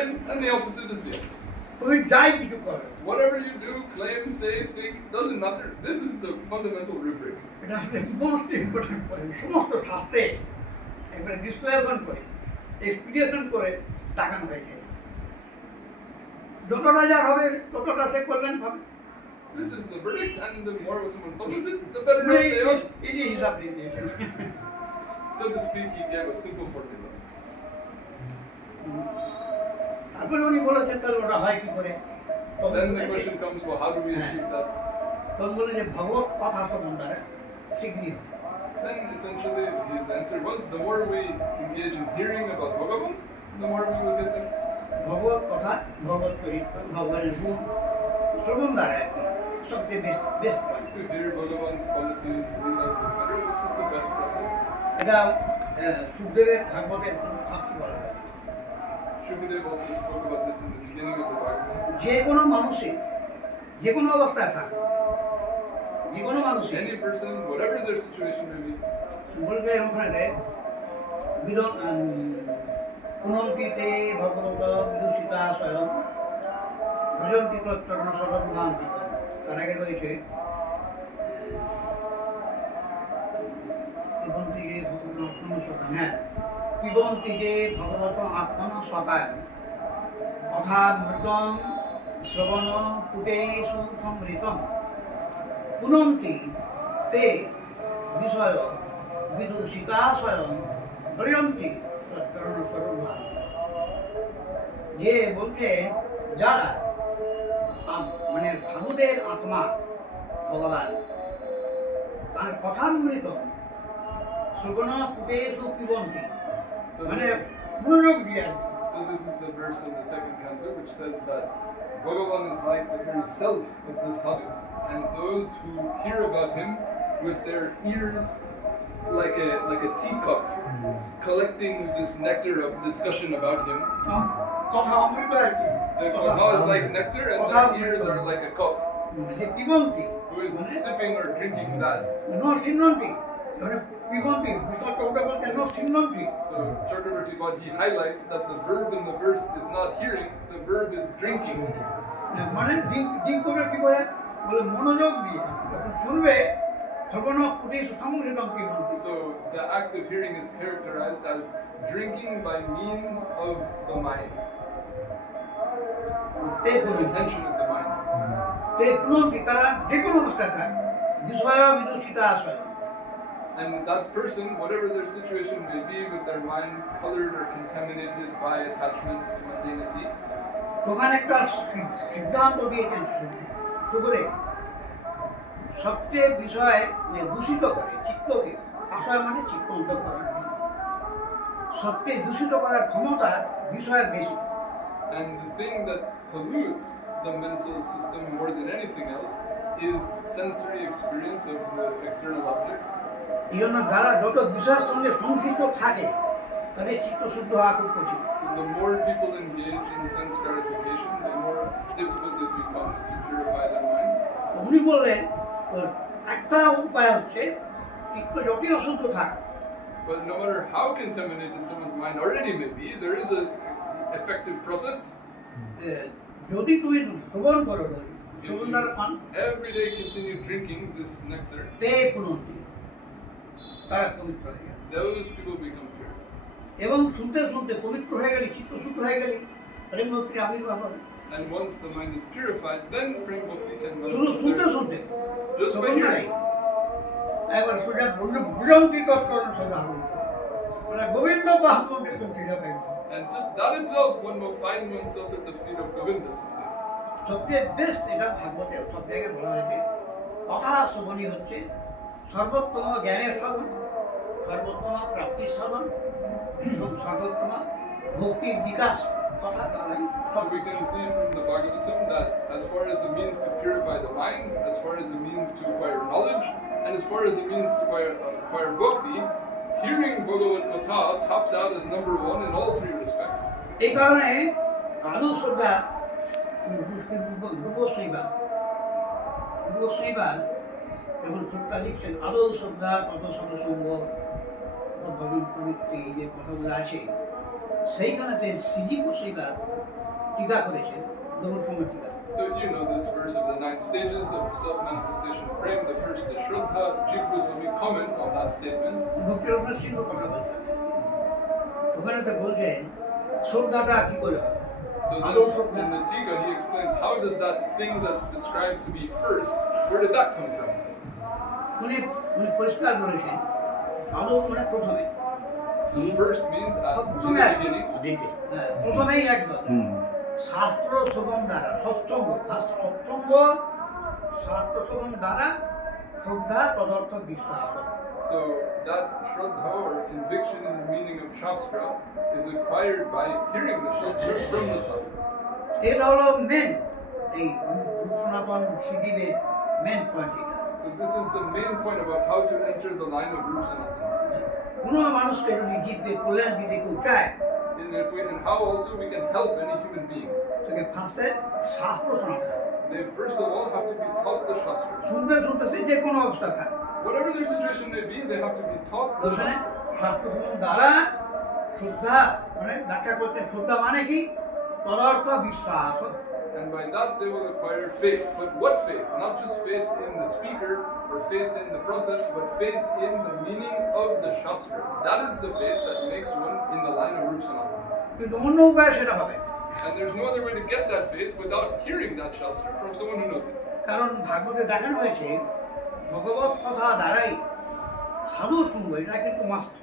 And the opposite is the opposite. তুমি যাই কিছু করো, Whatever you do, claim, say, think, doesn't matter. This is the fundamental rubric. এটা হচ্ছে most important point. সমস্ত শাস্ত্রে একবারে বিশ্লেষণ করে এক্সপ্লিকেশন করে দেখানো হয়েছে। যতটা যা হবে ততটা সে করলেন পাবে। This is the verdict, and the more someone follows it, the better off they are. এই যে হিসাব দিয়ে দিয়েছেন। So to speak, he gave a simple formula. তারপরে উনি বলেছেন তাহলে ওটা হয় কি করে? Then the question comes, well, how do we achieve that? তখন বললেন যে ভগবত কথা সম্বন্ধে শিগগিরই হবে। Then essentially his answer was, the more we engage in hearing about Bhagavan, the more we will get there. ভগবত কথা, ভগবত চরিত্র, ভগবানের গুণ শ্রবণ দ্বারা সবচেয়ে best point. To hear Bhagavan's qualities, leelas, etc. This is the best process. এটা সুখদেবের ভাগবতের শাস্তি বলা হয়। Shukadeva also spoke about this in the beginning of the Bhagavad. যে কোনো মানুষের যে কোনো অবস্থায় থাক, যে কোনো মানুষের Any person, whatever their situation may be, বলবে ওখানে পুনন্তিতে ভগবত বিদূষিতা স্বয়ং ভজন্তি তৎচরণ সর্বভূমান্তিত। তার আগে রয়েছে পিবন্তি যে ভগবত আত্মন সতায় অথামৃতম শ্রবণ পুটেষু সমৃতম পুনন্তি তে বিষয় বিদূষিতা স্বয়ং ভজন্তি তৎচরণ সর্বভূমান্তিত। যে বলছে যারা মানে ভাগবতের আত্মা ভগবান তার কথামৃত শ্রবণ পুটেষু পিবন্তি মানে মনোযোগ দিয়ে। So this is the verse in the second canto which says that Bhagavan is like the very self of the sadhus, and those who hear about him with their ears like a teacup, collecting this nectar of discussion about him. কথা অমৃত আর কি। The katha is like nectar, and their ears are like a cup. যে পিবন্তি Who is sipping or drinking that? ন সিন্নন্তি মানে পিবন্তি বিষয় চৌটা বলতে ন সিন্নন্তি। So Chakravarti Bhatt, he highlights that the verb in the verse is not hearing, the verb is drinking. মানে drink করে কি করে বলে মনোযোগ দিয়ে যখন শুনবে শ্রবণ পুটেষু সমৃতম পিবন্তি। So the act of hearing is characterized as drinking by means of the mind, তে the attention of the mind. তে পুনন্তি তারা যে কোনো অবস্থায় থাকে বিষয় বিদূষিতা আশয়। And that person, whatever their situation may be, with their mind colored or contaminated by attachments to mundanity, ওখানে একটা সিদ্ধান্ত দিয়েছেন সুখদেব, সবচেয়ে বিষয় যে দূষিত করে চিত্তকে, আশয় মানে চিত্ত অন্তঃকরণ, সবচেয়ে দূষিত করার ক্ষমতা বিষয়ের বেশি। and the thing that pollutes the mental system more than anything else is sensory experience of the external objects. এই জন্য যারা যত বিষয়ের সঙ্গে সংশ্লিষ্ট থাকে তাদের চিত্ত শুদ্ধ হওয়া খুব কঠিন। So the more people engage in sense gratification, the more difficult it becomes to purify their mind. উনি বললেন একটা উপায় হচ্ছে চিত্ত যতই অশুদ্ধ থাক, But no matter how contaminated someone's mind already may be, there is an effective process. যদি তুমি শ্রবণ করো শ্রবণ দ্বারা পান Every day continue drinking this nectar, তে পুনন্তি তারা পবিত্র হয়ে গেল। those people become pure. এবং শুনতে শুনতে পবিত্র হয়ে গেলি, চিত্ত শুদ্ধ হয়ে গেলি, প্রেম ভক্তির আবির্ভাব হবে। And once the mind is purified, then Prem Bhakti can শুধু manifest শুনতে there. শুনতে Just by তখন তাই hearing. একবার সোজা বুঝন্তি তৎকরণ সোজা হল মানে গোবিন্দ বাহ্মকে পৌঁছে যাবে। And just that itself, one will find oneself at the feet of Govinda someday. সবচেয়ে বেস্ট এটা ভাগবতে সব জায়গায় বলা হয়েছে কথা শ্রবণী হচ্ছে সর্বোত্তম জ্ঞানের সাধন, সর্বোত্তম প্রাপ্তির সাধন এবং সর্বোত্তম ভক্তির বিকাশ কথা দ্বারাই। So we can see from the Bhagavatam that as far as a means to purify the mind, as far as a means to acquire knowledge, and as far as a means to acquire bhakti, hearing Bhagavad Gita tops out as number one in all three respects. এই কারণে আলু শ্রদ্ধা রূপশ্রীবাদ যখন শ্রদ্ধা লিখছেন আদৌ শ্রদ্ধা কত সদসঙ্গ ভগবত পবিত্র এই যে কথাগুলো আছে সেইখানেতে সিজি কুশিকার টিকা করেছেন গরুর টিকা So you know this verse of the 9 stages of self-manifestation of prema. The first is Shraddha. Jiva Goswami comments on that statement. ভক্তির উপর সিংহ কথা বলছেন ওখানে তো বলছেন শ্রদ্ধাটা কি করে হবে So আদৌ then শ্রদ্ধা in the Tika he explains how does that thing that's described to be first, where did that come from? উনি উনি পরিষ্কার বলেছেন আদৌ মানে প্রথমে So first means at in the beginning. প্রথমেই একদম শাস্ত্র শ্রবণ দ্বারা সৎসঙ্গ শাস্ত্র শ্রবণ দ্বারা শ্রদ্ধা তদর্থ বিশ্বাস So that Shraddha or conviction in the meaning of Shastra is acquired by hearing the Shastra from the sadhu. এটা হলো মেন এই সনাতন শিবিরের মেন পয়েন্ট এটা So this is the main point about how to enter the line of Rupa Sanatana. কোনো মানুষকে যদি জীবকে কল্যাণ দিতে কেউ চায় And how also we can help any human being. তাকে ফার্স্টে শাস্ত্র শোনাতে হবে They first of all have to be taught the Shastra. শুনতেছে যে কোনো অবস্থা থাকে Whatever their situation may be, they have to be taught the ওখানে Shastra. শাস্ত্র শ্রবণ দ্বারা শ্রদ্ধা মানে ব্যাখ্যা করতে শ্রদ্ধা মানে কি তদর্থ বিশ্বাস And by that they will acquire faith. But what faith? Not just faith in the speaker or faith in the process, but faith in the meaning of the Shastra. That is the faith that makes one in the line of Rupa Sanatana. কিন্তু অন্য উপায়ে সেটা হবে And there's no other way to get that faith without hearing that Shastra from someone who knows it. কারণ ভাগবতে দেখানো হয়েছে ভগবত কথা দ্বারাই সাধু সঙ্গ এটা কিন্তু মাস্ট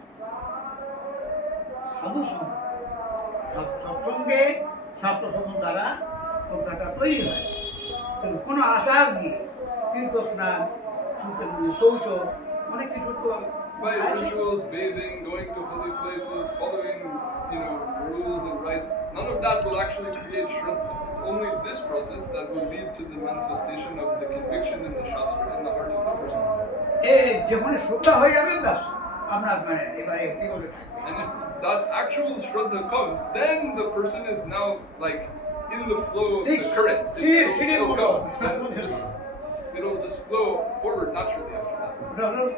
সাধু সঙ্গ সৎসঙ্গে শাস্ত্র শ্রবণ দ্বারা শ্রদ্ধাটা তৈরি হয় কিন্তু কোনো আচার দিয়ে তীর্থ স্নান শৌচ অনেক কিছু তো By rituals, bathing, going to holy places, following, rules and rites, none of that will actually create Shraddha. It's only this process that will lead to the manifestation of the conviction in the Shastra in the heart of the person. যখন শ্রদ্ধা হয়ে যাবে ব্যাস আপনার মানে এবারে এগোতে থাকবে And if that actual Shraddha comes, then the person is now like in the flow of the current. It'll just flow forward naturally after that.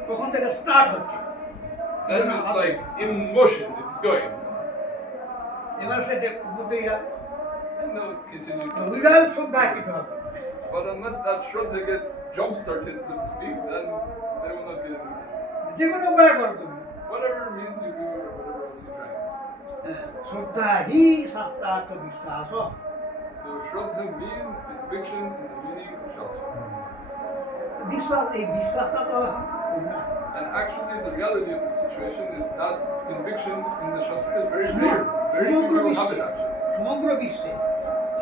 তখন থেকে স্টার্ট হচ্ছে Then it's like in motion, it's going. এবার সে বুঝতেই যাবে And they'll continue to without শ্রদ্ধা কিছু হবে But unless that Shraddha gets jump started, so to speak, then they will not get anywhere. যে কোনো উপায় করো তুমি Whatever means you do or whatever else you try. শ্রদ্ধা হি শাস্ত্রার্থ বিশ্বাস So Shraddha means conviction in the meaning of Shastra. বিশ্বাস এই বিশ্বাসটা তো না And actually the reality of the situation is that conviction in the Shastra is very rare. Very few people have it actually. সমগ্র বিশ্বে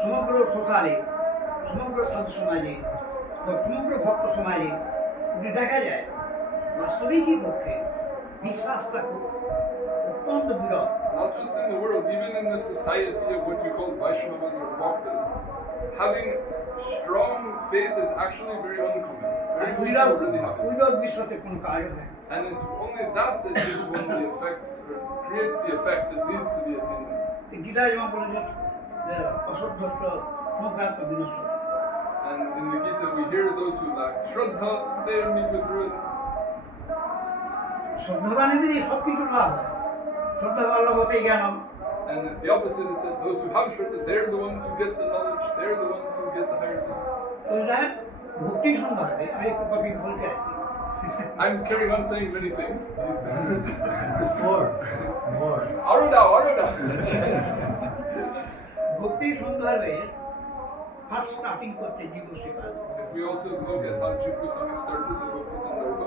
সমগ্র সোশ্যালে সমগ্র সাধু সমাজে বা সমগ্র ভক্ত সমাজে যদি দেখা যায় বাস্তবিকই পক্ষে বিশ্বাসটা খুব অত্যন্ত বিরল Not just in the world, even in the society of what we call Vaishnavas or Bhaktas, having strong faith is actually very uncommon. Very few people really have it. Without বিশ্বাসের কোনো কাজ হয় না And it's only that gives one the effect, or creates the effect that leads to the attainment. Gita যেমন বলেছে যে অশ্রদ্ধস্ত সংক্রান্ত বিনষ্ট And in the Gita we hear those who lack Shraddha, they meet with ruin. শ্রদ্ধাবানেদেরই সব কিছু লাভ হয় শ্রদ্ধা বল্লভতে জ্ঞানম And the opposite is said, those who have Shraddha, they're the ones who get the knowledge, they're the ones who get the higher things. তো এটা ভক্তি সম্ভাবে আমি একটু কঠিন বলছি আর কি I'm carrying on saying many things. More. Aruda. ভক্তি সন্দর্ভে first starting করতে জীব সেবা If we also look at how Jiva Goswami started the Bhakti Sandarbha,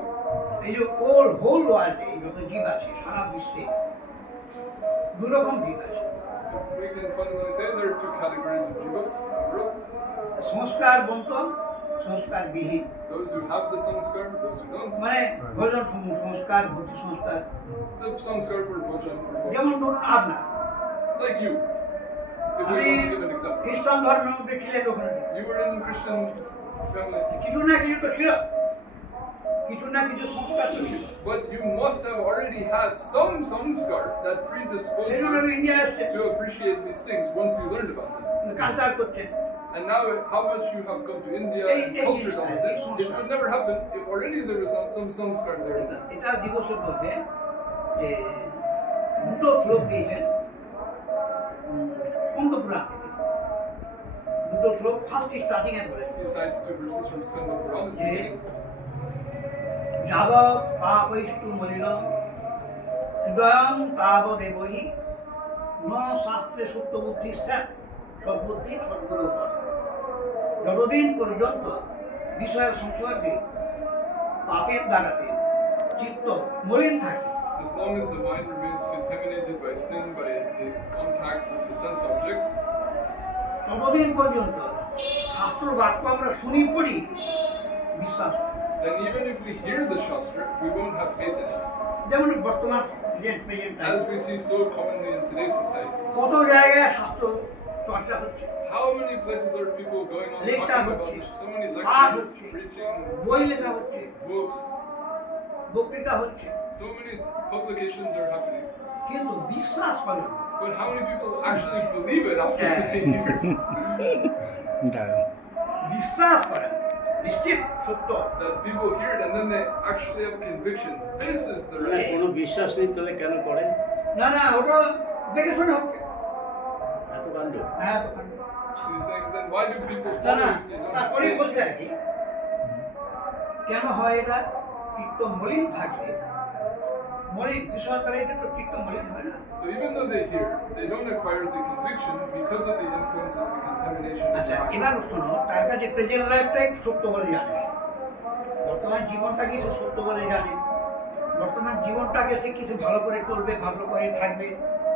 এই যে হোল ওয়ার্ল্ডে যত জীব আছে সারা বিশ্বে দুরকম জীব আছে we can fundamentally say there are two categories of jivas in the world. সংস্কার বন্টন সংস্কার বিহীন Those who have the samskar, those who don't. মানে ভজন সংস্কার ভক্তি সংস্কার The samskar for bhajan, for bhakti. যেমন ধরুন আপনার Like you. If we আমি want to give an example. খ্রিস্টান ধর্মের মধ্যে ছিলেন ওখানে You were in Christian family, কিছু না কিছু তো ছিল কিছু না কিছু সংস্কার তো ছিল but you must have already had some samskar that predisposed সেই জন্য আমি you ইন্ডিয়া আসছে to appreciate these things once you learned about them. Culture করছেন And now, how much you have come to India and cultured all of this, it would never happen if already there was not some samskar there. এটা দিবস বলবে যে দুটো শ্লোক দিয়েছেন স্কন্দ পুরাণ থেকে দুটো শ্লোক ফার্স্ট স্টার্টিং এ বলে He cites two verses from Skanda Purana. যে যাবৎ পাপৈষ্টু মলিনম হৃদয়ং তাবদেবহি ন শাস্ত্রে সত্য বুদ্ধি স্যাপ সদ্বুদ্ধি সদ্গুরু উপর। যতদিন পর্যন্ত বিষয়ের সংসর্গে পাপের দ্বারাতে চিত্ত মলিন থাকে, As long as the mind remains contaminated by sin, by the contact with the sense objects, ততদিন পর্যন্ত শাস্ত্র বাক্য আমরা শুনি পড়ি বিশ্বাস হয়। then even if we hear the Shastra, we won't have faith in it. যেমন বর্তমান present As we see so commonly in today's society. কত জায়গায় শাস্ত্র চর্চা হচ্ছে, How many places are people going on Lecture talking about হচ্ছে, this? So many পাঠ lectures, হচ্ছে, preaching, বই লেখা হচ্ছে, books, বক্তৃতা হচ্ছে, so many publications are happening. কিন্তু বিশ্বাস করে না। But how many people actually believe it after this? বিশ্বাস করে না। নিশ্চিত সত্য That people hear it and then they actually have conviction. This is the right কোনো বিশ্বাস নেই তাহলে কেন করে না না ওটা দেখে শুনে হচ্ছে। এত কাণ্ড? হ্যাঁ She's saying, then why do people না follow না if they don't have তারপরেই faith? বলছে আর কি কেন হয় এটা, চিত্ত মলিন থাকলে মলিন বিষয় তারা এটা তো চিত্ত মলিন হয় না। So even though they hear, they don't acquire the conviction because of the influence of the contamination of আচ্ছা the mind. এবার শোনো, তার কাছে প্রেজেন্ট লাইফটাই সত্য বলে জানে, বর্তমান জীবনটাকে সে সত্য বলে জানে, বর্তমান জীবনটাকে সে কিছু ভালো করে করবে, ভালো করে থাকবে,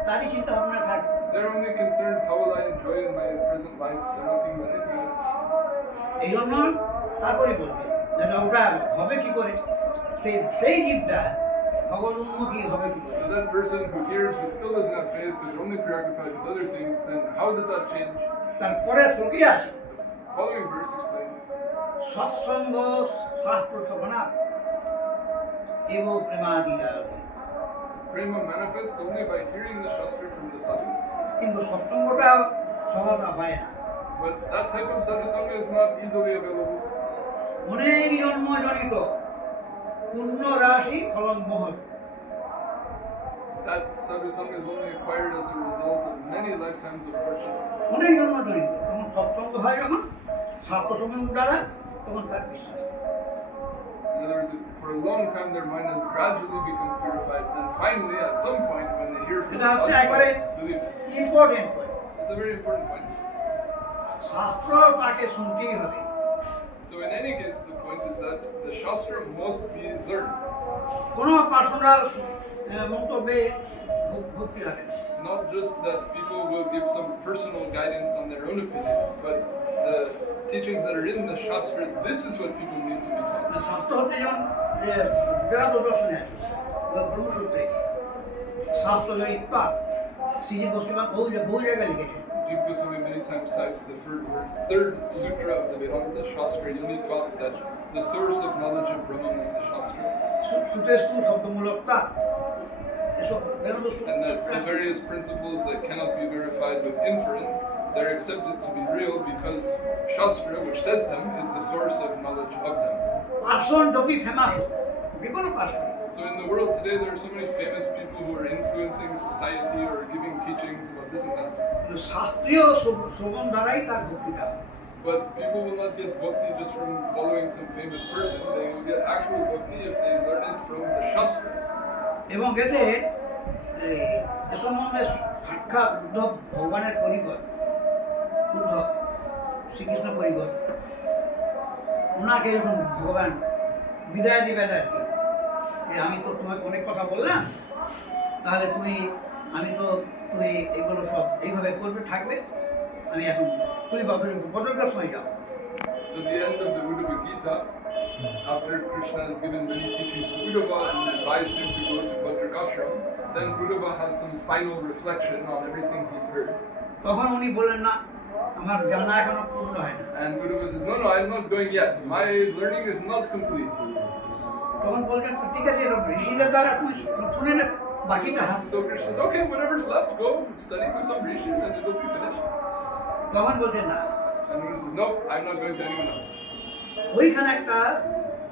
তারই চিন্তা ভাবনা থাকবে। They're only concerned, how will I enjoy in my present life? They're not thinking about anything else. এই জন্য তারপরে বলবে যে না, ওটা হবে কি করে, সেই জীবটা ভগবত উন্মুখী হবে কি করে। So that person who hears but still doesn't have faith because they're only preoccupied with other things, then how does that change? তারপরে শ্লোকে আছে The following verse explains, সৎসঙ্গ শাস্ত্র শোভনা এব প্রেমাদিরা, Prema manifests only by hearing the Shastra from the sadhus. কিন্তু সৎসঙ্গটা সহজা হয় না। But that type of sadhusanga is not easily available. অনেক জন্মজনিত পুণ্য রাশি ফলন মহৎ, That sadhusanga is only acquired as a result of many lifetimes of fortune. অনেক জন্মজনিত। তখন সৎসঙ্গ হয় যখন ছাত্র সঙ্গ দ্বারা, তখন তার বিশ্বাস। In other words, for a long time their mind has gradually become purified, and finally, at some point, when they hear from the এটা হচ্ছে একবারে sadhus, believe. Important point. It's a very important point. শাস্ত্র তাকে শুনতেই হবে, So in any case, the point is that the Shastra must be learned. কোনো personal মন্তব্যে ভক্তি রাখে না। Not just that people will give some personal guidance on their own opinions, but the teachings that are in the Shastra, this is what people need to be taught. শাস্ত্র হচ্ছে যেমন বেদান্ত দর্শনে আছে বা ব্রহ্মসূত্রে শাস্ত্র যদি পাক শ্রীজি গোস্বামী বহু জায়গায় লিখেছে। Jiva Goswami many times cites the third sutra of the Vedanta Shastra. Yoni taught that the source of knowledge of Brahman is the Shastra, সুতেস্তু শব্দমূলক তাক এসব Vedanta and that the various principles that cannot be verified with inference, they're accepted to be real because Shastra, which says them, is the source of knowledge of them. Person যদি famous হোক, যে কোনো person, So in the world today, there are so many famous people who are influencing society or giving teachings about this and that. কিন্তু শাস্ত্রীয় শ্রবণ দ্বারাই তার ভক্তিটা হয়। But people will not get bhakti just from following some famous person. They will get actual bhakti if they learn it from the Shastra. এবং এতে এ সম্বন্ধে সাক্ষাৎ উদ্ধব ভগবানের পরিকর, উদ্ধব শ্রীকৃষ্ণ পরিকর, ওনাকে যখন ভগবান বিদায় দিবেন আর কি, যে আমি তো তোমাকে অনেক কথা বললাম, তাহলে তুমি এগুলো সব এইভাবে করবে থাকবে, আমি এখন তুমি বদলটার সময় যাও। So at the end of the Uddhava Gita, after Krishna has given many teachings to Uddhava and advised him to go to Bhadragashram, then Uddhava has some final reflection on everything he's heard. তখন উনি বললেন না, আমার জানা এখনো পূর্ণ হয় না। And Uddhava says, no, I'm not going yet. My learning is not complete. তখন বলছেন ঠিক আছে, ঋষিদের দ্বারা তুমি শুনে না বাকিটা। So Krishna says, okay, whatever's left, go study with some rishis and it will be finished. তখন বলছেন না, And Uddhava says, no, I'm not going to anyone else. ওইখানে একটা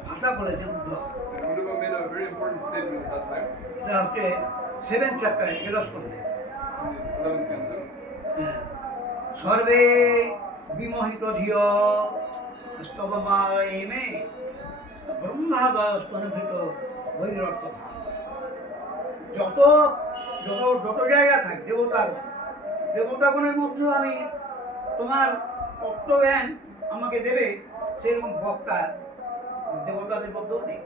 ভাষা বলেছেন Uddhav, And Uddhava made a very important statement at that time, এটা হচ্ছে 7th chapter 11 স্কন্ধে। in the 11th canto. সর্বে বিমোহিত ধিয় স্তবমায় মে ব্রহ্মাদয় স্তনভৃত বৈরত্ব ভাব। যত যত যত জায়গা থাক দেবতাগণের মধ্যেও আমি তোমার তত্ত্বজ্ঞান আমাকে দেবে সেরকম বক্তা দেবতাদের মধ্যেও নেই।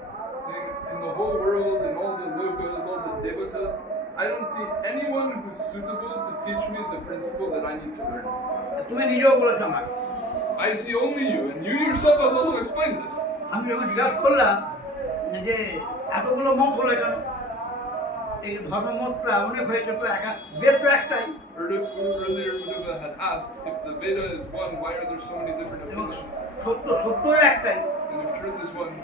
Saying, in the whole world, in all the lokas, all the devatas, I don't see anyone who's suitable to teach me the principle that I need to learn. তুমি নিজেও বলেছো আমাকে, I see only you, and you yourself has also explained this. আমি যখন জিজ্ঞাসা করলাম যে এতগুলো মত হলো কেন, এই ধর্মমতটা অনেক হয়েছে তো একা, বেদ তো একটাই, Earlier, Uddhava had asked, if the Veda is one, why are there so many different এবং opinions? সত্য একটাই, And if truth is one,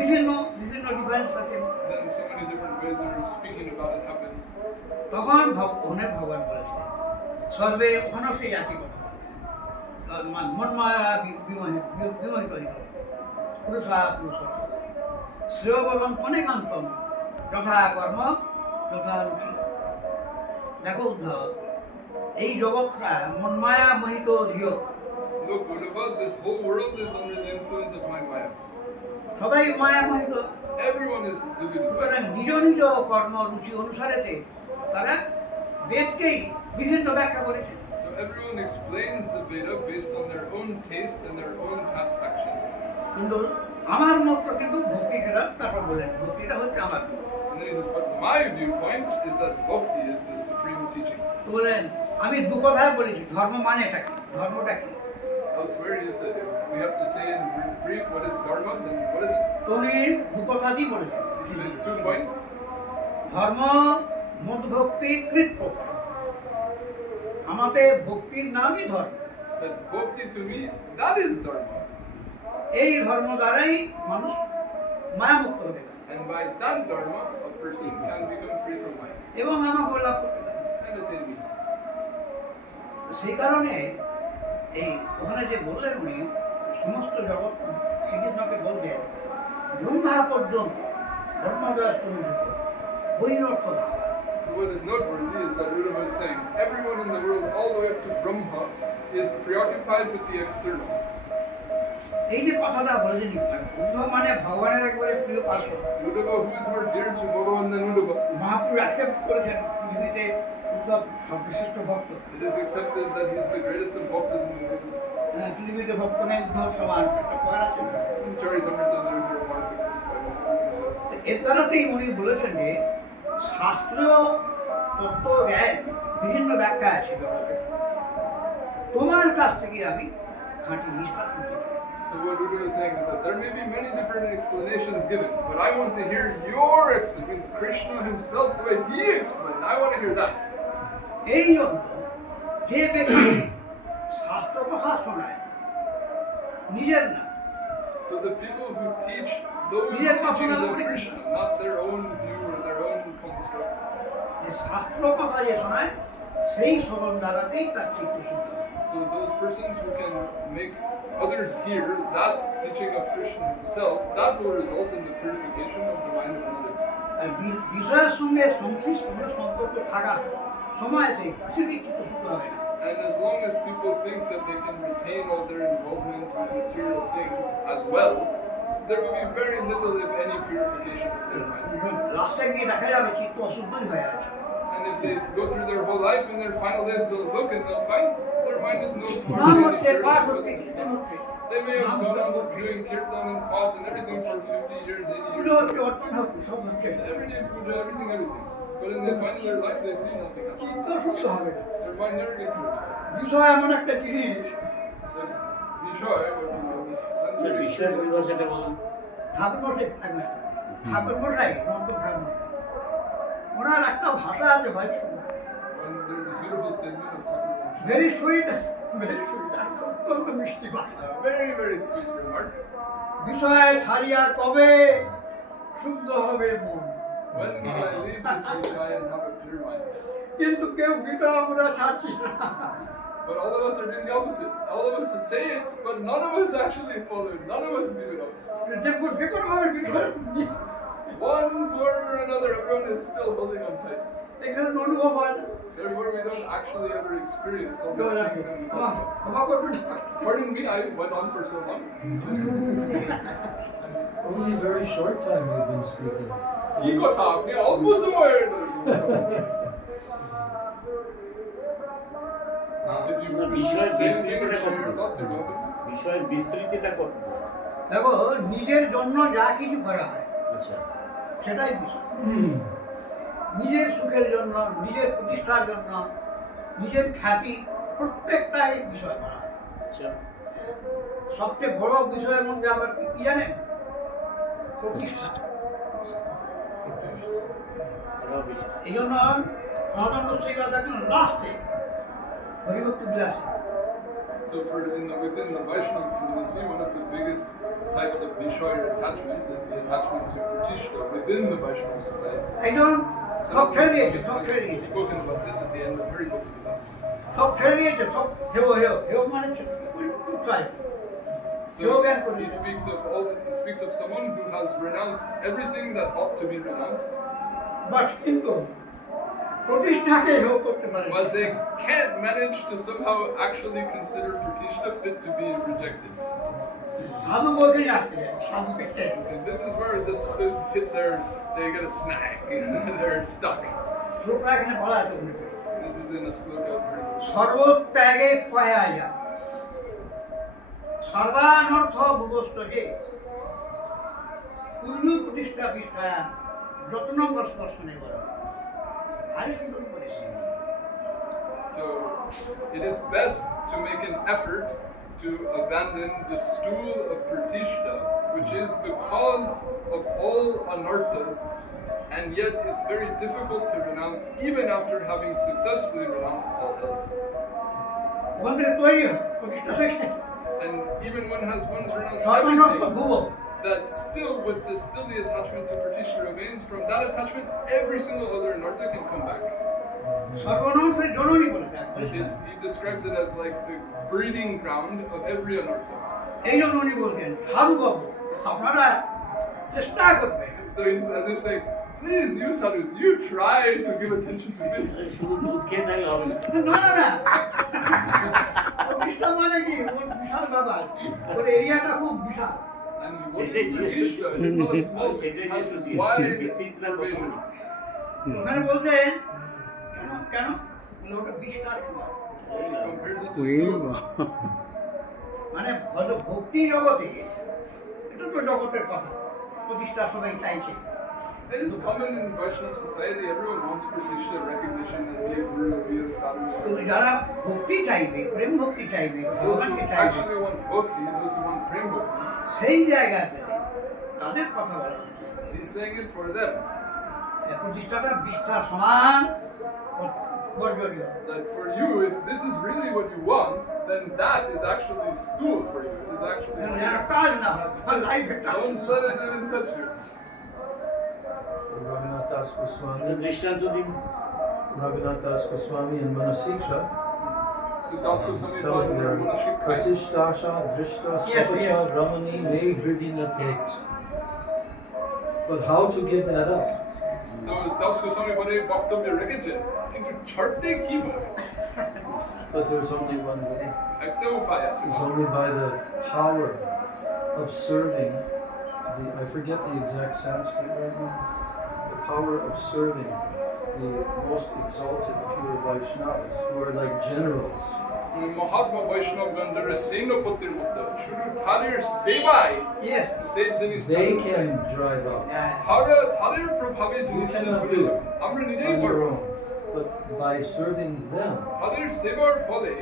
বিভিন্ন বিভিন্ন ডিফারেন্স আছে। then so many different ways of speaking about it happen. তখন অনেক ভগবান বলেছে সর্বে, ওখানেও সেই একই কথা, মনমায়া বিমোহিত পুরুষা পুরুষ শ্রেয় বলন অনেকান্তম যথা কর্ম যথা রুচি। দেখো উদ্ধব, এই জগৎটা মনমায়া মোহিত ধিয়, Look, Uddhava, this whole world is under the influence of my Maya. সবাই মায়া মোহিত। Everyone is deluded by সুতরাং it. নিজ নিজ কর্ম রুচি অনুসারেতে তারা বেদকেই বিভিন্ন ব্যাখ্যা করেছে। So everyone explains the Veda based on their own taste and their own past actions. কিন্তু আমার মতটা কিন্তু ভক্তি, যেটা তারপর বলেন ভক্তিটা হচ্ছে আমার মত। And then he says, but my viewpoint is that bhakti is the supreme teaching. তো বলেন আমি দু কথায় বলেছি, ধর্ম মানে এটা কি, ধর্মটা কি। Elsewhere he said, if we have to say in brief what is dharma, then what is it? তো উনি দু কথাতেই বলেছেন, He said 2 points. ধর্ম মত ভক্তি কৃত্য, আমাদের ভক্তির নামই ধর্ম। That bhakti to me, that is dharma. এই ধর্ম দ্বারাই মানুষ মায়ামুক্ত হতে পারে And by that dharma, a person can become free from Maya এবং আমাকে লাভ করতে পারে। and attain me. সেই কারণে এই ওখানে যে বললেন উনি, সমস্ত জগৎ শ্রীকৃষ্ণকে বললেন ব্রহ্মা পর্যন্ত ব্রহ্মদয় বহিরর্থ ধারা। So what is noteworthy is that Uddhava is saying, everyone in the world, all the way up to Brahma, is preoccupied with the external. এই যে কথাটা বলেছেন উদ্ধব মানে ভগবানের একবারে প্রিয় পার্শ্ব, Uddhava, who is more dear to Bhagavan than Uddhava? Mahaprabhu accept করেছেন পৃথিবীতে উদ্ধব সর্বশ্রেষ্ঠ ভক্ত। It is accepted that he is the greatest of bhaktas in the world. পৃথিবীতে ভক্ত নেই উদ্ধব সমান, একটা কথা আছে না? In Charitamrita, there is a remark of this by Mahaprabhu himself. এর দ্বারাতেই উনি বলেছেন যে শাস্ত্রীয় তত্ত্ব জ্ঞান বিভিন্ন ব্যাখ্যা আছে জগতে, তোমার কাছ থেকে আমি খাঁটি নিষ্পাত করতে চাই। So what Uddhava is saying is that there may be many different explanations given, but I want to hear your explanation. It means Krishna himself, the way he explained. I want to hear that. এই জন্য যে ব্যক্তি শাস্ত্র কথা শোনায় নিজের না, So the people who teach those Yes, teachings of Maharaj. Krishna, not their own view or their own construct. যে শাস্ত্র কথা যে শোনায় সেই শ্রবণ দ্বারাতেই তার চিত্ত শুদ্ধ হয়। So those persons who can make others hear that teaching of Krishna himself, that will result in the purification of the mind of another. আর বিষয়ের সঙ্গে সংশ্লিষ্ট সম্পর্ক থাকার সময়তে কিছুই চিত্ত শুদ্ধ হবে না। And as long as people think that they can retain all their involvement with material things as well, there will be very little, if any, purification of their mind. লাস্টে গিয়ে দেখা যাবে চিত্ত অশুদ্ধই হয়ে আছে। And if they go through their whole life, in their final days, they'll look and they'll find their mind is no নাম more হচ্ছে, পাঠ than হচ্ছে, কীর্তন হচ্ছে, They may have নাম gone জপ on হচ্ছে, doing kirtan and path and everything for 50 years, 80 Puja years. হচ্ছে, অর্পণ হচ্ছে, সব হচ্ছে, Everyday puja, everything. But in the final their life, they see nothing else. চিত্ত শুদ্ধ হবে না। Their mind never gets purified. বিষয় এমন একটা জিনিস, The Vishaya, this sensory বিষয়ের experience, পরিভাষাটা বলুন। ঠাকুরমশাই থাকবেন, ঠাকুরমশাই নন্দ ঠাকুর, ওনার একটা ভাষা আছে ভাই, when there's a beautiful statement of Thakur Vamshi, very sweet, অত্যন্ত মিষ্টি ভাষা। a very, very sweet remark. বিষয় ছাড়িয়া কবে শুদ্ধ হবে মন, When will I leave this Vishaya and have a pure mind? কিন্তু কেউ গীতা আমরা ছাড়ছি না। But all of us are doing the opposite. All of us say it, but none of us actually follow it. None of us give it up. যে কোনো ভাবে বিষয় One form or another, everyone is still holding on tight. এখানে অনুভব হয় না। Therefore, we don't actually ever experience all No, these no, things that we come talk on, about. come on, করবেন না। Pardon me, I went on for so long. Only a very short time we've been speaking. কি কথা আপনি অল্প সময়ের If you বিষয়ের say anything or বিস্তৃতিটা share your করতে thoughts, you're welcome. বিষয়ের বিস্তৃতিটা করতে দাও। দেখো নিজের জন্য যা কিছু করা হয় আচ্ছা সেটাই বিষয়। নিজের সুখের জন্য, নিজের প্রতিষ্ঠার জন্য, নিজের খ্যাতি প্রত্যেকটাই বিষয় করা হয়। আচ্ছা সবচেয়ে বড় বিষয়ের মধ্যে আবার কি জানেন? প্রতিষ্ঠা। এটাও বিষয়। এই জন্য সনাতন গোস্বামীরা দেখেন লাস্টে হরিভক্তি বিলাসে So within the Vaishnava community, one of the biggest types of Vishoya attachment is the attachment to Pratishta within the Vaishnava society. একজন সব ছেড়ে দিয়েছে, সব ছেড়ে We've দিয়েছে, spoken about this at the end of Haribhakti Vilas. সব ছেড়ে দিয়েছে, সব হেও হেও হেও মানে চাই So Yoga he speaks of someone who has renounced everything that ought to be renounced, but কিন্তু প্রতিষ্ঠাকে হেও করতে পারে না। but they can't manage to somehow actually consider Pratishta fit to be rejected. সাধু বলতে আসতে যায়, সাধু পেতে And this is where the sadhus hit they get a snag. They're stuck. শ্লোকটা এখানে বলা আছে This is in a sloka of Haribhakti. সর্বত্যাগে পয়া যা সর্বানর্থ ভূবস্ত যে পূর্ণ প্রতিষ্ঠা বিষ্ঠায়া যত্ন বস্পর্শনে বড় ভাই সুন্দর করেছে। So it is best to make an effort to abandon the stool of Pratishta, which is the cause of all anarthas, and yet is very difficult to renounce even after having successfully renounced all else. ওখান থেকে তৈরি হয় প্রতিষ্ঠা থেকে And even one has one's renounced সর্বানর্থ everything, ভুব that still the attachment to Pratishta remains. From that attachment, every single other anartha can come back. সর্বানর্থের জননী বলে দেয়। He describes it as like the breeding ground of every anartha. এই জন্য উনি বলছেন সাধু বাবু আপনারা চেষ্টা করবেন So he's as if saying, please, you sadhus, you try to give attention to this. শুধু দুধ খেয়ে থাকলে হবে না। না না না প্রতিষ্ঠা মানে কি ওর বিশাল ব্যাপার ওর এরিয়াটা খুব বিশাল And what is Pratishta? It's not a small thing. It has this wide pervading. ওখানে বলছে কেন কেন বলে ওটা বিস্তার সময় And he compares it to stool. মানে ভক্তি জগতে এটা তো জগতের কথা প্রতিষ্ঠা সবাই চাইছে It is common in Vaishnava society. Everyone wants Pratishta recognition and be a guru, be a sadhu. তো যারা ভক্তি চাইবে প্রেম ভক্তি চাইবে Those ভগবানকে who চাইবে actually want bhakti, those who want prem bhakti, সেই জায়গাতে তাদের কথা বলা হচ্ছে। he's saying it for them. এই প্রতিষ্ঠাটা বিস্তার সমান বর্জনীয় That for you, if this is really what you want, then that is actually stool for you. It is actually. যেন কাজ না হয় লাইফে Don't let it even touch you. Raghunath Das Goswami, দৃষ্টান্ত দিন। Raghunath Das Goswami in Manasiksha The Das is Goswami telling Bhagavad there, Monashik Christ. Pratishtasha Drishta Yes, Sapacha yes. Ramani May Hridina Tet. But how to give that up? তো দাস গোস্বামী বলে বক্তব্য রেখেছেন কিন্তু ছাড়তে কিভাবে But there's only one way. একটা উপায় আছে It's only by the power of serving I forget the exact Sanskrit right now. The power of serving the most exalted pure Vaishnavas who are like generals. Mahatma বৈষ্ণবগণের সৈন্যপতির মধ্যে শুধু তাদের সেবায় yes সেই জিনিস They can drive up তাদের প্রভাবে You জিনিসটা cannot ঘুরে do যাবে it আমরা on নিজেই your করবো own. But by serving them, তাদের সেবার ফলে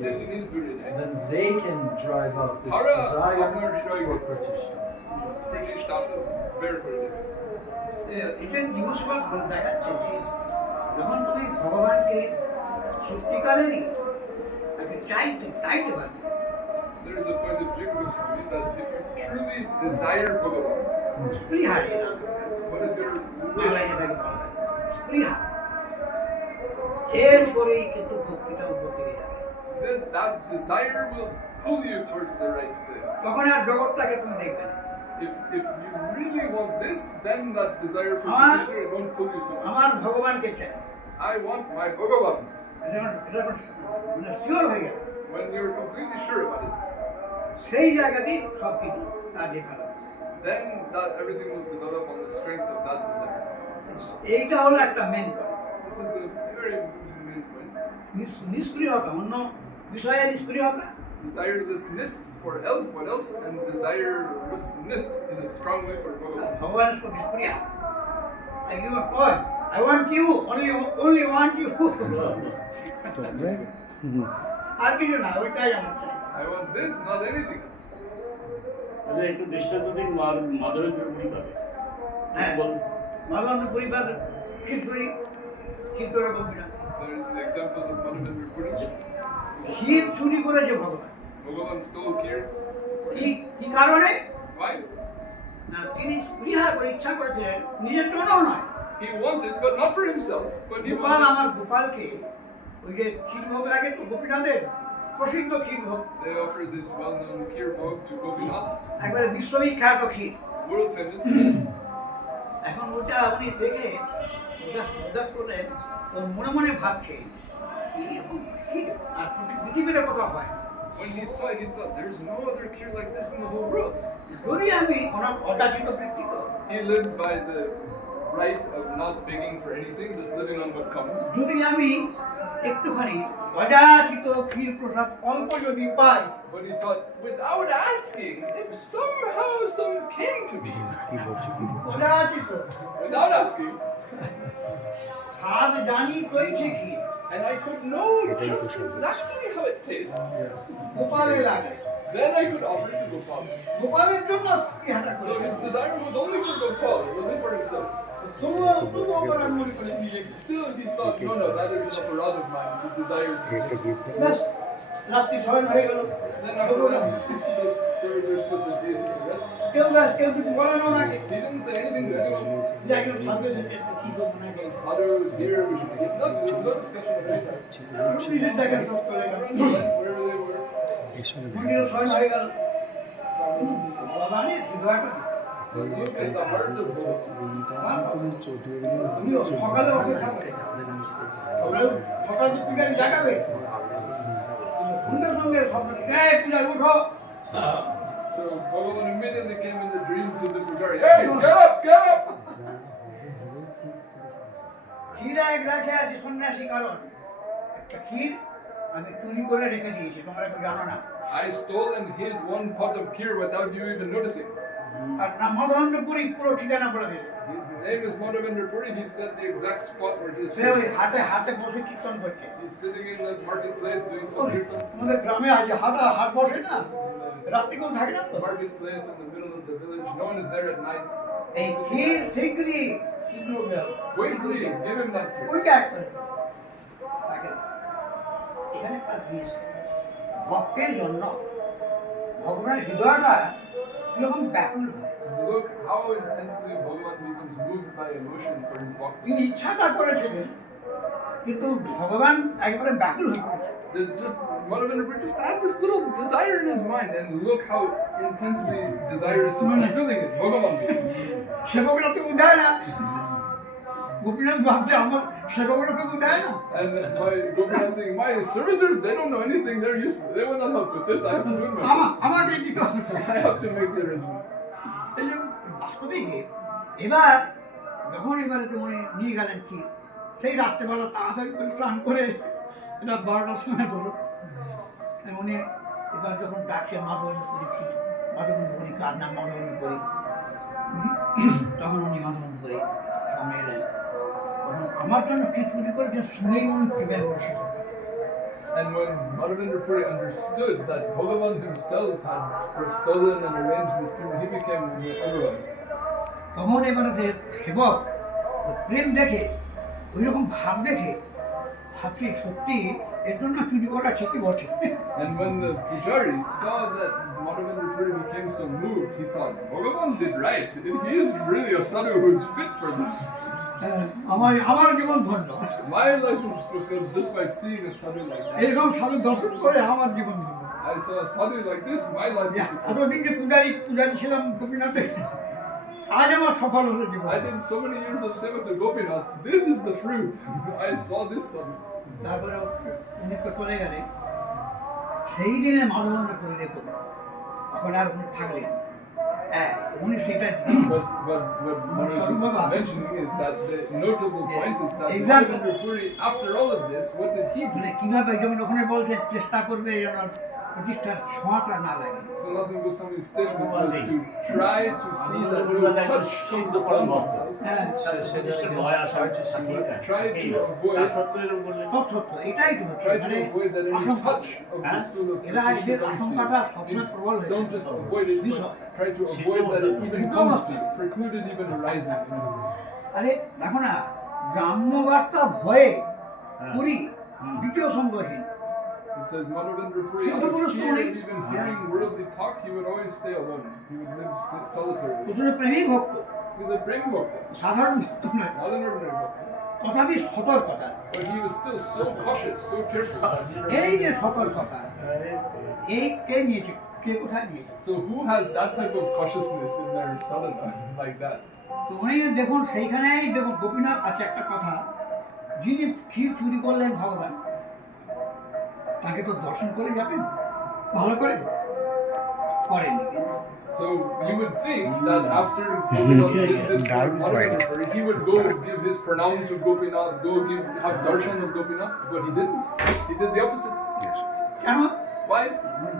সেই জিনিস ঘুরে যায় then they can drive up this Hara, desire Apnar Hriday for Guru. Pratishta. প্রতিষ্ঠা বের করে দেবে এটা নিউজবাদ দেখাচ্ছে যে যখন তুমি ভগবানকে সত্যিকারেরই তাকে চাইতে পারবে There is a point of Jiva Goswami that if you truly desire Bhagavan, স্পৃহারে না what is your বাংলায় wish? যেটাকে বলা হয় স্পৃহা এরপরেই কিন্তু ভক্তিটা উপর দিকে যাবে Then that desire will pull you towards the right place. তখন আর জগৎটাকে তুমি দেখবে না If you really want this, then that desire for Amar- Krishna, it won't pull you so much. আমার ভগবানকে চাই I want my Bhagavan. এটা মানে sure হয়ে গেল, When you're completely sure about it, সেই জায়গাতেই সব কিছু তার দেখালো। then that everything will develop on the strength of that desire. এইটা হলো একটা main point. This is a very important main point. নিষ্ক্রিয়তা, অন্য বিষয়ে নিষ্ক্রিয়তা, Desirelessness for help, what else? And desirelessness in a strong way for Bhagavan. ভগবান को নিষ্ক্রিয়। I give a point. I want you, only want you. আর কিছু না, ওইটাই আমার চাই। I want this, not anything else. আচ্ছা, একটু দৃষ্টান্ত দিন মাধবেন্দ্র পুরী পাবে। হ্যাঁ, বল। ভগবান পরিবার ক্ষীর করে কবিরা, There is the example of Madhavendra Puri. ক্ষীর চুরি করেছে ভগবান। Bhagavan stole Kheer. কি কারণে? Why? না, তিনি স্পৃহা করে ইচ্ছা করেছিলেন, নিজের জন্য নয়। He wanted, but not for himself, but he Gopal, wanted. আমার গোপালকে ওই যে ক্ষীর ভোগ লাগে তো গোপীনাথের প্রসিদ্ধ ক্ষীর ভোগ, They offered this well-known Kheer Bhog to Gopinath, একবারে বিশ্ববিখ্যাত ক্ষীর। world famous. এখন ওটা আপনি দেখে উদাস করলেন, ওর মনে মনে ভাবছে এরকম ক্ষীর আর পৃথিবীতে কোথাও হয় না। When he saw it, he thought, there's no other Kheer like this in the whole world. যদি আমি ওনার অযাচিত বৃত্তিত, He lived by the right of not begging for anything, just living on what comes. যদি আমি একটুখানি অযাচিত ক্ষীর প্রসাদ অল্প যদি পাই, But he thought, without asking, if somehow some came to me, অযাচিত without asking, স্বাদ জানি কইছে ক্ষীর, and I could know just exactly how it tastes, গোপালে লাগে, then I could offer it to Gopal. গোপালের জন্য স্পৃহাটা So করে। his desire was only for Gopal, it wasn't for himself. তবুও আমার আর মনে করে Still, he thought, no, that is an apparat of mine to desire this. ব্যাস, রাত্রি শয়ন হয়ে গেল। Then after that, the servitors put the deity to rest. কেউ কিছু বলেন ওনাকে, He didn't say anything to anyone. যে একজন সাধু এসেছে, কি করবো না Some sadhu was here, we should get nothing. There was no discussion of any type. নিজের জায়গায় সব চলে গেল, Everyone went wherever they were. মন্দিরে শয়ন হয়ে গেল। ভগবানে হৃদয়টা But look at the heart of Bhagavan. উনিও সকালে অপেক্ষা করে, সকালে তো পূজারি জাগাবে, সঙ্গে সঙ্গে স্বপ্ন, পূজারি উঠো, So Bhagavan immediately came in the dream to the pujari. Hey, get up, get up! ক্ষীর এক রাখে আছে সন্ন্যাসী, কারণ একটা ক্ষীর আমি চুরি করে রেখে দিয়েছি, তোমরা কেউ জানো না। I stole and hid one pot of kheer without you even noticing. আর না মধুপুরি পুরো ঠিকানা বলে দিল। His name is Madhavendra Puri. He said the exact spot where he is সে ওই sitting. হাতে বসে কীর্তন করছে। He's sitting in the marketplace doing some kirtan. আমাদের গ্রামে আজ হাট বসে না, রাত্রি কেউ থাকে না তো। Marketplace in the middle of the village. No one is there at night. এই ক্ষীর শীঘ্রই Quickly, give him that kheer. ওইটা এক করে তাকে এখানে একটা জিনিস, ভক্তের জন্য ভগবানের হৃদয়টা কিরকম ব্যাকুল হয়। Look how intensely Bhagavan becomes moved by emotion for his bhakti. তিনি ইচ্ছাটা করেছিলেন, কিন্তু ভগবান একবারে ব্যাকুল হয়ে পড়েছে। Just Madhavendra Puri just had this little desire in his mind, and look how intensely desirous of fulfilling it. Bhagavan. সেবকরা তো দেয় না, গোপীনাথ ভাবছে আমার সেবকরা তো দেয় না। And my Gopinath saying, my servitors, they don't know anything. They're useless. They will not help with this. I have to do it myself. আমাকে দিতে হবে। I have to make the arrangement. এই যে বাস্তবিক এবার যখন এবারে উনি নিয়ে গেলেন কি, সেই রাত্রেবেলা তাড়াতাড়ি করে স্নান করে এটা 12টার সময় ধরো উনি এবার যখন ডাকছে মাধবন করি কার নাম মাধবন করি, তখন উনি মাধবন করি সামনে এলেন, তখন আমার জন্য কি চুরি করেছে শুনেই উনি প্রেমের বসে। And when Madhavendra Puri understood that Bhagavan himself had stolen and arranged this dream, he became overwhelmed. তখন এবারে যে সেবক প্রেম দেখে, ওই রকম ভাব দেখে ভাবছি সত্যি এর জন্য চুরি করা ঠিকই বটে। And when the pujari saw that Madhavendra Puri became so moved, he thought, Bhagavan did right. He is really a sadhu who is fit for this. আমার জীবন ধন্য, My life was fulfilled just by seeing a sadhu like that. এরকম সাধু দর্শন করে আমার জীবন ধন্য। I saw a sadhu like this, my life is successful. এতদিন যে পূজারি ছিলাম গোপীনাথে, আজ আমার সফল হলো জীবন। I did so many years of seva to Gopinath. This is the fruit. I saw this son. তারপরে উনি তো চলে গেলেন। সেই দিনে মাধবেন্দ্র করে দেখুন এখন আর উনি থাকলেন না। হ্যাঁ, উনি সেটা What Manoj is mentioning is that the notable point is that Exactly. Madhavendra Puri, after all of this, what did he do? মানে কিভাবে যেমন ওখানে বলতে চেষ্টা করবে যেন প্রতিষ্ঠার ছোঁয়াটা না লাগে। Sanatana Goswami's statement was to try to see that no touch comes upon oneself. হ্যাঁ, প্রতিষ্ঠার ভয় আসা Try to avoid তার সত্ত্বেও এরকম বললেন সব সত্য এটাই তো হচ্ছে। Try to মানে avoid that any আশঙ্কা touch of the Huh? stool of এরা Krishna এদের comes to আশঙ্কাটা you. সবসময় প্রবল হয়ে Don't just avoid it, but try to avoid that it even comes to you. Preclude it even arising, in other words. আরে দেখো না গ্রাম্য বার্তা ভয়ে পুরী দ্বিতীয় সঙ্গহীন। It says Madhavendra Puri, Siddha out of Purush fear Puri. of even hearing worldly talk, he would always stay alone. He would live solitary. প্রচুর প্রেমী ভক্ত, He's a prema bhakta, সাধারণ ভক্ত নয়, not an ordinary bhakta. তথাপি সতর্কতা। But he was still so cautious, so careful. এই যে সতর্কতা এই কে নিয়েছে, কে কোথায় নিয়েছে? So who has that type of cautiousness in their sadhana like that? তো উনি দেখুন সেইখানেই দেখুন গোপীনাথ আছে একটা কথা, যিনি ক্ষীর চুরি করলেন ভগবান তাকে তো দর্শন করে যাবেন ভালো করে করেনি। So you would think that after Gopinath did this for Madhavendra Puri, he would go give his pranam to Gopinath, have darshan of Gopinath, but he didn't. He did the opposite. কেন Why?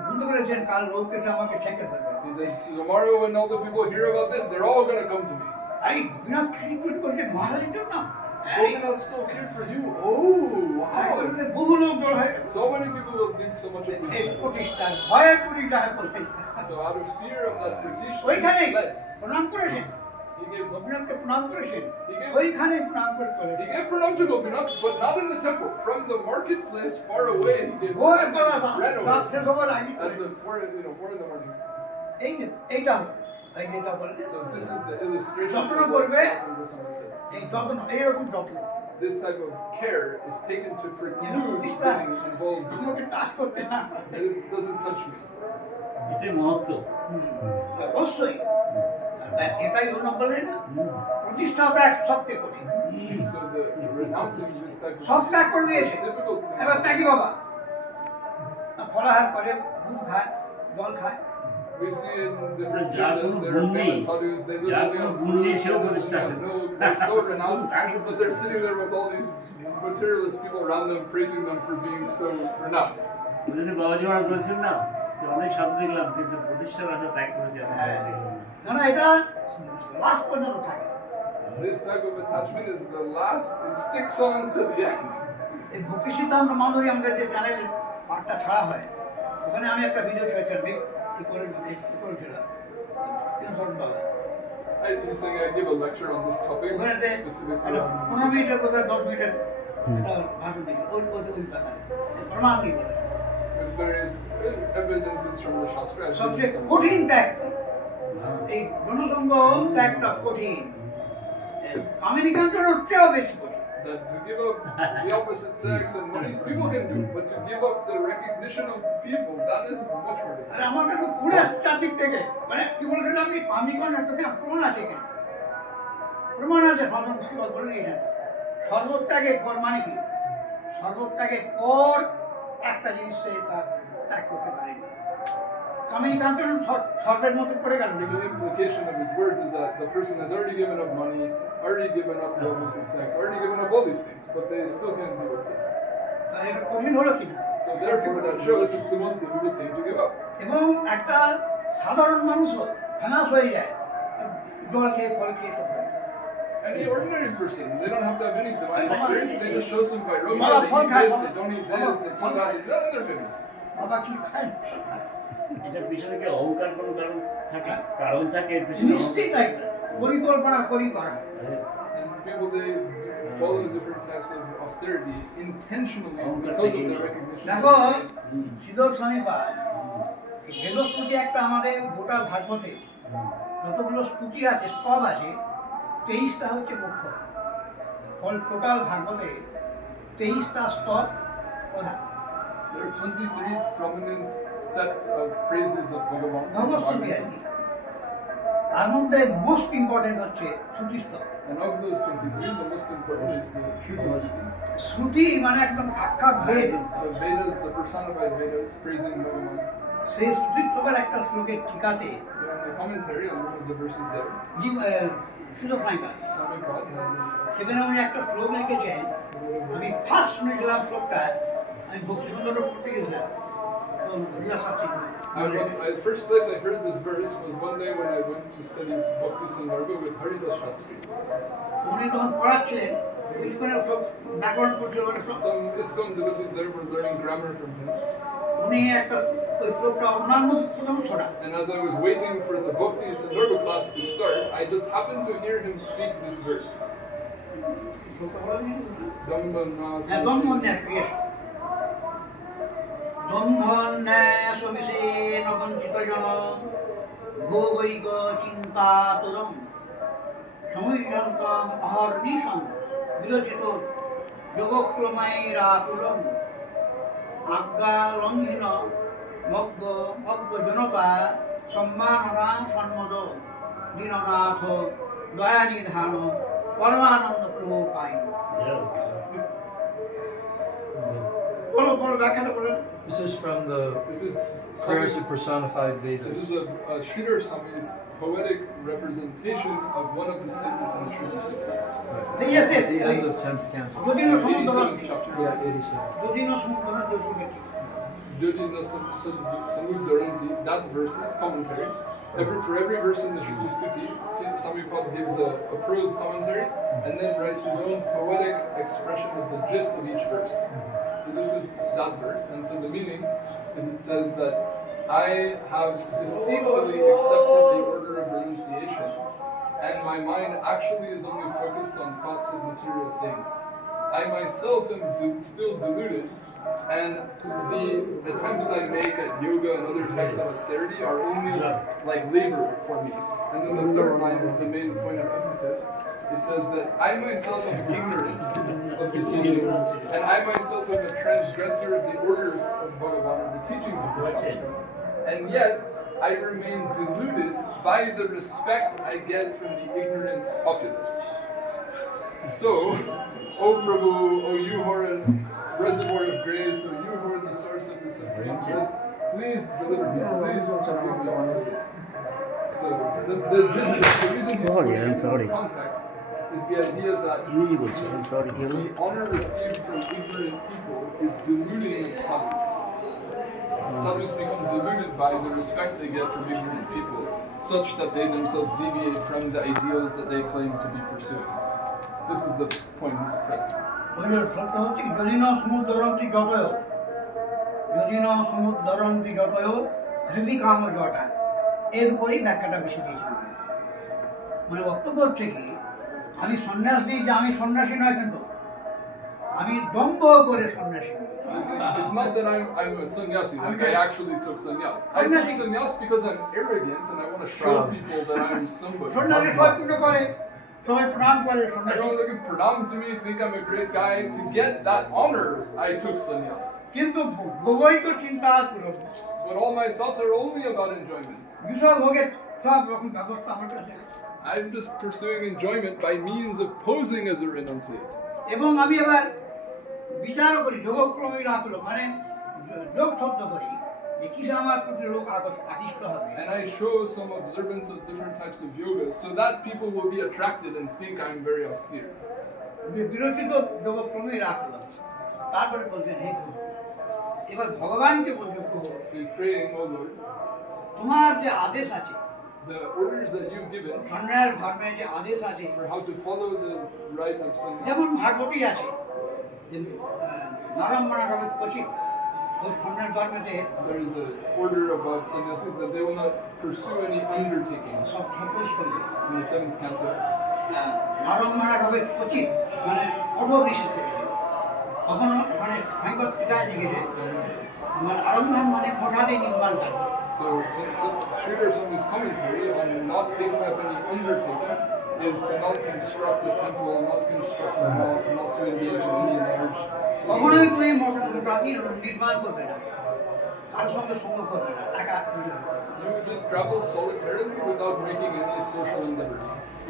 বুঝতে পেরেছেন কাল লোক এসে আমাকে ছেঁকে ধরবে। He said, tomorrow when all the people hear about this, they're all going to come to me. আরে গোপীনাথ ক্ষীর চুরি করছে মহারাজের জন্য। Gopinath stole cared for you. Oh, wow. বহু লোক জড় হয়ে গেছে। So many people will think so much of এই you. প্রতিষ্ঠার ভয়ে পুরী যারা বলছেন So out of fear of that British, ওইখানে he fled. প্রণাম করেছেন, He gave গোপীনাথকে প্রণাম করেছেন, He gave- ওইখানে প্রণাম করে চলে He gave pranam to Gopinath, but not in the temple. From the marketplace far away, he gave ভোর pranam বেলা and ran রাত over শেষ হবার আগে at the 4 in the morning. এই যে এইটা হলো, এই যেটা বললেন So this is the illustration যত্ন of what করবে, Sanatana Goswami said. এই যত্ন এইরকম যত্ন This type of care is taken to preclude প্রতিষ্ঠা getting involved. আমাকে টাচ করতে না পারে। It doesn't touch me. এটাই মহত্ব অবশ্যই আর এটাই অন্য বললেন না প্রতিষ্ঠাটা সবচেয়ে কঠিন। So the renouncing this type of সব ত্যাগ করে দিয়েছে, is difficult. এবার ত্যাগী বাবা ফলাহার করে দুধ খায় জল খায়। We see in different যার churches, কোনো there গুণ are নেই, famous sadhus, they live যার only কোনো on গুণ food, নেই they সেও don't প্রতিষ্ঠা have no, they're so renounced, but they're sitting there with all these materialist people around them, praising them for being so renounced. যদি বাবাজি মহারাজ বলছেন না যে অনেক সাধু দেখলাম কিন্তু প্রতিষ্ঠার আশা ত্যাগ করেছে আমি সাধু দেখলাম না। না না এটা লাস্ট পর্যন্ত থাকে। This type of attachment is the last, it sticks on to the end. এই ভক্তি সিদ্ধান্ত মাধুরী আমাদের যে চ্যানেল পাঠটা ছাড়া হয় ওখানে আমি একটা ভিডিও ছেড়েছিলাম কি করেছিলাম বাবা He's saying I give a lecture on this topic, ওখানে যে specifically on 15 মিনিটের কোথায় 10 মিনিটের ভাষণ দিই ওই ব্যাপারে প্রমাণ দিই বলে with various evidences from the Shastra. I've সবচেয়ে given some- কঠিন ত্যাগ এই জনসংঘ ত্যাগটা কঠিন আমেরিকানটার চেয়েও বেশি কঠিন। That to give up the opposite sex and money, people can do, but to give up the recognition of people, that is much more difficult. আর আমার কাছে পুরো চারদিক থেকে মানে কি বলছেন আপনি আমেরিকান তোকে প্রমাণ আছে কেন প্রমাণ আছে সাধন শিবক বলে দিয়েছেন সর্বত্যাগের পর মানে কি সর্বত্যাগের পর একটা জিনিস সে তার ত্যাগ করতে পারেনি আমেরিকান স্বর্গের মধ্যে পড়ে গেল The implication of his words is that the person has already given up money, already given up the opposite sex, already given up all these things, but they still can't give up this. আর এটা কঠিন হলো কিনা So therefore, that shows it's the most difficult thing to give up. এবং একটা সাধারণ মানুষও famous হয়ে যায় জল খেয়ে ফল খেয়ে সব খায়। Any ordinary person, they don't have to have any divine experience, they just show some Mala viromia, they phol eat khai, this, mala- they don't eat mala this, they phol eat that, khai. none of they're famous. বাবা কি খায় এটার পিছনে কি অহংকার কোনো কারণ থাকে কারণ থাকে এর পিছনে নিশ্চিত একটা পরিকল্পনা করা হয় And people, they follow different types of austerity intentionally Oh, because of okay. their recognition. দেখো of their needs. সিদ্ধর শনিবার এই বেদস্তুতি একটা আমাদের গোটা ভাগবতে যতগুলো স্তুতি আছে স্তব আছে 23টা হচ্ছে মুখ্য অল টোটাল ভাগবতে 23টা স্তব প্রধান There are 23 prominent sets of praises of Bhagavan. ভগবস্তুতি আর কি তার মধ্যে মোস্ট ইম্পর্টেন্ট হচ্ছে শ্রুতিস্তব। And of those 23, the most important is the Shruti. শ্রুতি মানে একদম সাক্ষাৎ বেদ। The Vedas, the personified Vedas, praising Bhagavan. সেই শ্রুতিস্তবের একটা শ্লোকের টিকাতে So in the commentary on one of the verses there, সুযোগ সাঁইকা Swami Prad has সেখানে উনি একটা শ্লোক লিখেছেন। আমি ফার্স্ট শুনেছিলাম শ্লোকটা, আমি ভক্তি সুন্দর পড়তে গেছিলাম the first place I heard this verse was one day when I went to study Bhakti Sandarbha with Haridas Shastri. উনি তখন পড়াচ্ছিলেন, ইস্কনের সব ব্যাকরণ পড়ছিল, Some ISKCON devotees there were learning grammar from him. উনি একটা ওই শ্লোকটা অন্যান্য প্রথম শোনা। And as I was waiting for the Bhakti Sandarbha class to start, I just happened to hear him speak this verse. ভোগৈক চিন্তা তরম সময়ন্তম অহর্নিশম বিরচিত যোগক্রমৈরাকুলম আজ্ঞা লঙ্ঘিন মগ্গ মগ্গ জনতা সম্মাননা সন্মদ দীননাথ দয়ানিধান পরমানন্দ প্রভু পাই। বড় বড় ব্যাখ্যাটা করেন। This is from the This is prayers of personified This Vedas. is a Sridhar Swami's poetic representation of one of the statements in the Shruti Stuti. Yes, yes. At the end of 10th canto. যদিন সমুদ্র 87th chapter. Yeah, 87. যদিন সমুদ্র Jodhina Samudharanti, that verse's commentary. For every verse in the Shruti Stuti, Swami Prad gives a prose commentary and then writes his own poetic expression of the gist of each verse. So this is that verse, and so the meaning is it says that I have deceitfully accepted the order of renunciation, and my mind actually is only focused on thoughts of material things. I myself am still deluded, and the attempts I make at yoga and other types of austerity are only like labor for me. And then the third line is the main point of emphasis. It says that I myself am ignorant of the teaching, and I myself am a transgressor of the orders of Bhagavan, or the teachings of Bhagavan. And yet, I remain deluded by the respect I get from the ignorant populace. So, O Prabhu, O you who are a reservoir of grace, O you who are the source of the supreme bliss, please deliver me, please forgive me for this. So, the reason Sorry, I'm sorry. this context is the idea that the honor received from ignorant people is deluding the sadhus. Sadhus become deluded by the respect they get from ignorant people, such that they themselves deviate from the ideals that they claim to be pursuing. This is the point he's pressing. যদিন সমুদ্রন্তি যতয় যদিন সমুদ্রন্তি যতয় হৃদি কাম জটা, এর উপরেই ব্যাখ্যাটা বেশি দিয়েছেন। মানে বক্তব্য হচ্ছে কি, আমি সন্ন্যাস নিই যে আমি সন্ন্যাসী নয়, কিন্তু আমি দম্ভ করে সন্ন্যাসী নই। It's not that I'm a sannyasi, like I actually took sannyas. I took sannyas because I'm arrogant and I want to show people that I'm somebody. সন্ন্যাসী সবাই পুজো করে, সবাই প্রণাম করে, সন্ন্যাসী। Everyone looking pranam to me, think I'm a great guy. To get that honor, I took sannyas. কিন্তু ভোগৈক চিন্তা করো, But all my thoughts are only about enjoyment. বিষয় ভোগের সব রকম ব্যবস্থা আমার কাছে আছে। I'm just pursuing enjoyment by means of posing as a renunciate. এবং আমি এবার বিচারও করি, যোগক্রমে রাখলো, মানে যোগ শব্দ করি যে কিসে আমার প্রতি লোক আকৃষ্ট হবে। And I show some observance of different types of yoga so that people will be attracted and think I'm very austere. বিরচিত যোগক্রমে রাখলো, তারপরে বলছেন হে প্রভু, এবার ভগবানকে বলছে প্রভু, So he's praying, oh Lord, তোমার যে আদেশ আছে, the orders that you've given সন্ন্যাস ধর্মের যে আদেশ আছে, for how to follow the rite of sannyas. যেমন ভাগবতী আছে যে নরম মনাগত কচি, ওই সন্ন্যাস ধর্মেতে There is an order about sannyasis that they will not pursue any undertaking. সব সপোজ করবে, In the 7th canto, নরম মনাগত কচি মানে কঠোর নিষেধ করেছে। কখনো মানে সাংবাদ টিকায় লিখেছে মানে আরম্ভান মানে মোটাতে নির্মাণ করে। so Sridhar Swami's commentary on not taking up any undertaking is to not construct a temple, not construct a mall, not to engage in any large. কখনোই তুমি মোটাতি নির্মাণ করবে না, কারোর সঙ্গে সঙ্গ করবে না, একা চলে যাবে। You just travel solitarily without making any social endeavors.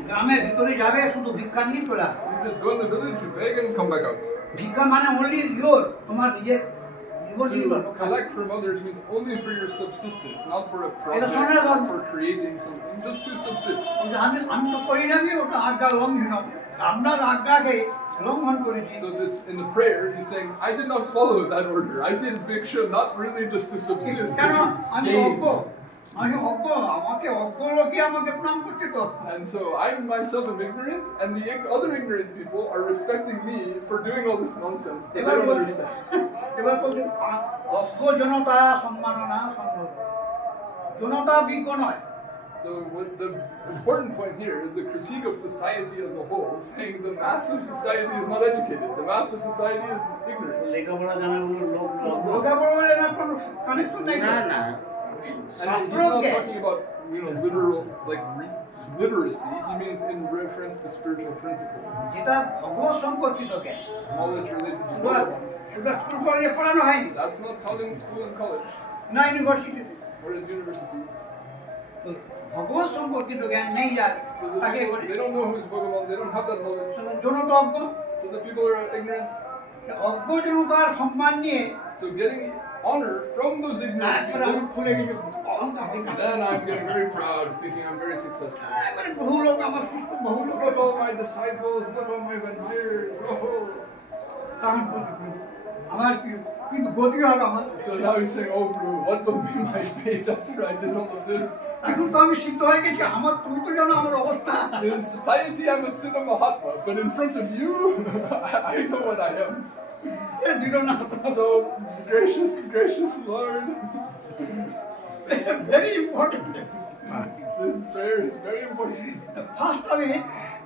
গ্রামের ভিতরে যাবে শুধু ভিক্ষা নিয়ে চলে আসবে। You just go in the village, you beg, and come back out. ভিক্ষা মানে অনলি ইয়োর, তোমার নিজের জীবন নির্বাহ To collect from others means only for your subsistence, not for a It's project, not about- not for creating something, just to subsist. আমি তো পরিণামী ওটা আজ্ঞা লঙ্ঘন, আপনার আজ্ঞাকে লঙ্ঘন করেছি। So this in the prayer, he's saying, I did not follow that order. I did bhiksha not really just to subsist, কেন but আমি to অজ্ঞ, gain. আমি অজ্ঞ, আমাকে অজ্ঞ লোকে আমাকে প্রণাম করছে তো। And so I myself am ignorant, and the other ignorant people are respecting me for doing all this nonsense that they এবার don't বলছি, understand. এবার বলছি অজ্ঞ জনতা সম্মাননা সম্ভব, জনতা বিজ্ঞ নয়। So what the important point here is a critique of society as a whole, saying the mass of society is not educated. The mass of society is ignorant. লেখাপড়া জানা কোনো লোক লোকাপড়ে না কোনো কানেকশন নাই না না And he's শাস্ত্র not জ্ঞান। talking about literal literacy. He means in reference to spiritual principle, যেটা ভগবত সম্পর্কিত জ্ঞান, knowledge related to সেটা God. সেটা স্কুল কলেজে পড়ানো হয়নি, That's not taught in school and college না ইউনিভার্সিটিতে। or in universities. তো ভগবত সম্পর্কিত জ্ঞান নেই যার, So তাকে বলে they don't know who's Bhagavan. They don't have that knowledge. জনতা অজ্ঞ। So the people are ignorant. অজ্ঞ জনতার সম্মান নিয়ে So getting honor from those ignorant একবার আমি people, খুলে গেছি অহংকার হয়ে গেল। then I'm getting very proud, thinking I'm very successful. একবারে বহু লোক আমার শিষ্য, বহু লোক Look at all my disciples. Look at all my admirers. Oh. তখন বলছি, আমার কি কিন্তু গতি হবে আমার। So now he's saying, oh, bro, what will be my fate after I did all of this? এখন তো আমি সিদ্ধ হয়ে গেছি, আমার তুমি তো জানো আমার অবস্থা। In society, I'm a Siddha Mahatma, but in front of you, I know what I am. দিল না So, gracious Lord, very important. this prayer is very important. First আমি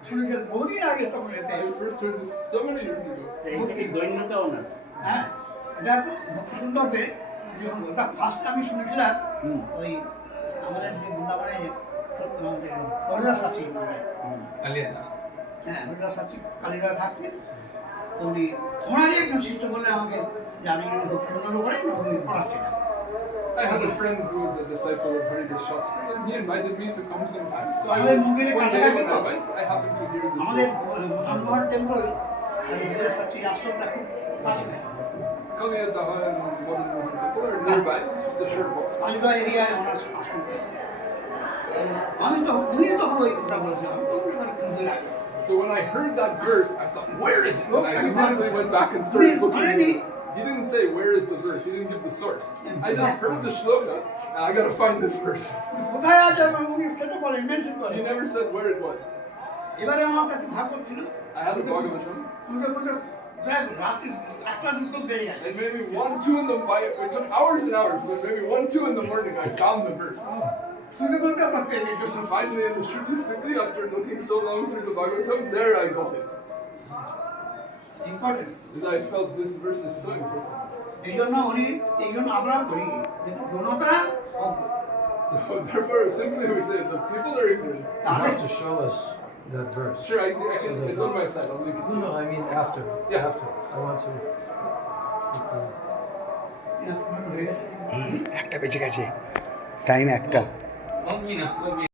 শুনেছি বহুদিন আগে তখন এতে, I first heard this so many years ago. এইটা কি দৈন্যতাও না হ্যাঁ এটা খুব সুন্দর বে, যখন ওটা ফার্স্ট আমি শুনেছিলাম ওই আমাদের যে বৃন্দাবনে যে আমাদের হরিদাস আছে মানে, হ্যাঁ হরিদাস আছে কালীরা থাকতে, তো উনি ওনারই একজন শিষ্য বলে আমাকে জানি খুব সুন্দর করে উনি পড়াচ্ছেন। I had a friend who was a disciple of Haridas Shastri, and he invited me to come sometime. So I আমাদের went. মন্দিরে One day কাছাকাছি when তো, I went, I happened to hear this আমাদের verse. Manmohan temple Haridas আছে আশ্রমটা খুব পাশে, Kaliya Daha and Modern Mohan Temple are nearby. It's just a short walk. আলিবা এরিয়ায় ওনার আশ্রম। আমি তো উনি তখন ওই ওটা বলছিলাম, আমি তখন এবার কিনতে লাগলো। So when I heard that verse, I thought, where is it? And I immediately went back and started looking. He didn't say where is the verse. He didn't give the source. I just heard the shloka, and I got to find this verse. কোথায় আছে উনি সেটা বলেন, mention করেন। He never said where it was. এবারে আমার কাছে ভাগবত ছিল, I had a Bhagavatam, দুটো দুটো প্রায় রাত্রি একটা দুটো বেড়ে গেছে। and maybe 1, 2 in the it took hours and hours, but maybe 1, 2 in the morning, I found the verse. শুনে বলতে আমরা পেয়ে গেছি। And finally, in the Shruti Stiti, after looking so long through the Bhagavatam, there I got it. Important. And I felt this verse is so important. এই জন্য উনি, এই জন্য আমরা বলি জনতা অজ্ঞ, So therefore, simply we say the people are ignorant. You have to show us that verse. Sure, I can, it's on my side. I'll link it to No, you. I mean after. Yeah. After. I want to. হয়ে গেছে। একটা বেঁচে গেছে time একটা